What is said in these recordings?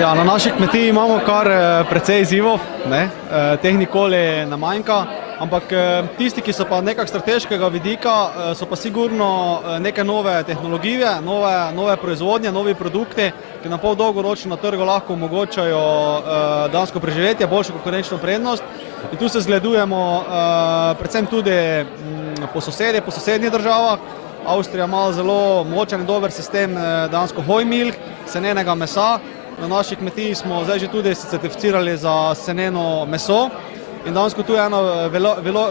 Ja, na naši kmetiji imamo kar precej izzivov, teh nikoli ne manjka, ampak tisti, ki so pa nekak strateškega vidika, so pa sigurno neke nove tehnologije, nove proizvodnje, novi produkti, ki nam pol dolgoročno na trgu lahko omogočajo dejansko preživetje, boljšo konkurenčno prednost. In tu se zgledujemo predvsem tudi po sosednjih državah. Avstrija ima zelo močan in dober sistem dejansko hojmilk, senenega mesa. Na naši kmetiji smo zdaj že tudi certificirali za seneno meso in dejansko tu je ena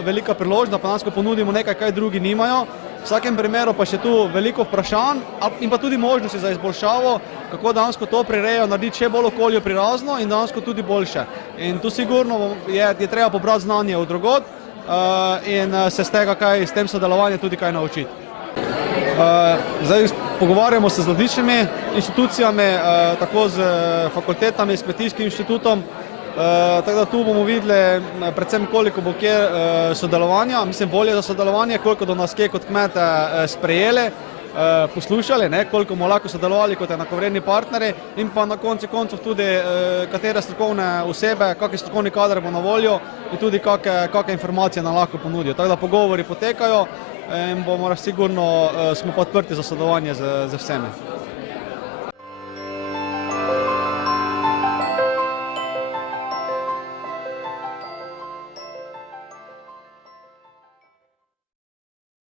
velika priložnost, da pa dejansko ponudimo nekaj, kaj drugi nimajo. V vsakem primeru pa še tu veliko vprašanj in pa tudi možnosti za izboljšavo, kako dejansko to prirejo narediti še bolj okolju prijazno in dejansko tudi boljše. In tu sigurno je treba pobrati znanje od drugod in se s tem sodelovanjem tudi kaj naučiti. Zdaj pogovarjamo se z različnimi inštitucijami, tako z fakultetami, s kmetijskim inštitutom, tako da tu bomo videli predvsem koliko bo kje sodelovanja, mislim volje za sodelovanje, koliko do nas kje kot kmete sprejeli, poslušali, koliko bomo lahko sodelovali kot enakovredni partnerji in pa na koncu koncev tudi katere strokovne osebe, kakšni strokovni kader bo na voljo in tudi kakšne informacije nam lahko ponudijo. Tako da pogovori potekajo in bomo sigurno smo pa odprti za sodelovanje z vsemi.